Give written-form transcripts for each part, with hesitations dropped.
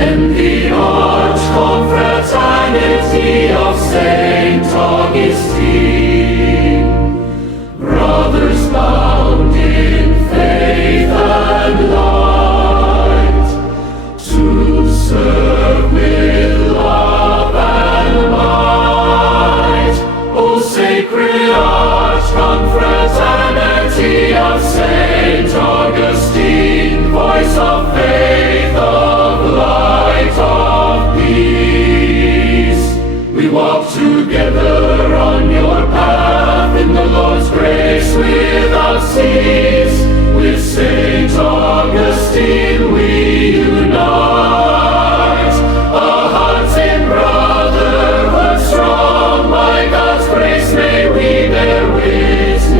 and the arch confraternity of Saint Augustine, brothers bound in faith and light, to serve with love and might. O sacred arch confraternity of Saint Augustine, voice of faith, of light, of peace. We walk together on your path in the Lord's grace without cease. With Saint Augustine we unite, our hearts in brotherhood strong. By God's grace may we bear witness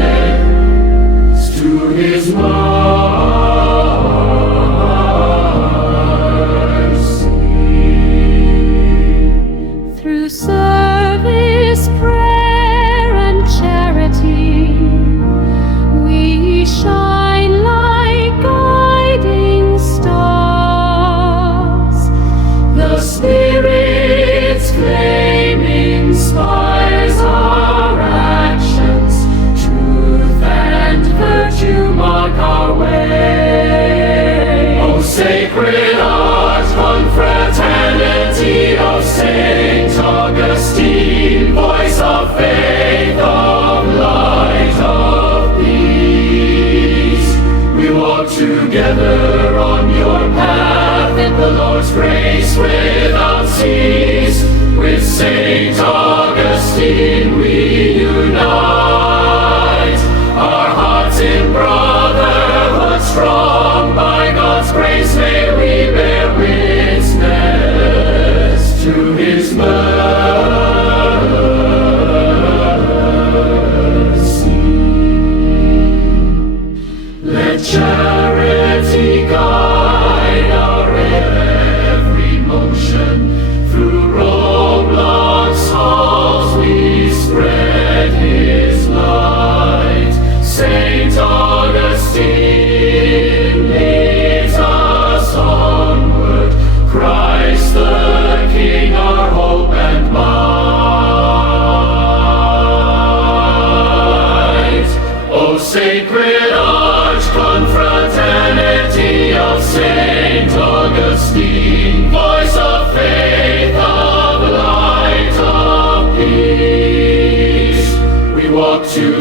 to his mercy. Through service, prayer, and charity, we shine like guiding stars. The Spirit's flame inspires our actions. Truth and virtue mark our way. O sacred arch confraternity of Saint Augustine, voice of faith, of light, of peace. We walk together on your path in the Lord's grace without cease. With Saint Augustine we unite, our hearts in brotherhood strong. By God's grace may we bear witness to his mercy. Let charity guide our every motion. Through Rome, Lost halls we spread his light. Saint Augustine leads us onward, Christ the King, our hope and might. O sacred arch confraternity of Saint Augustine, voice of faith, of light, of peace. We walk to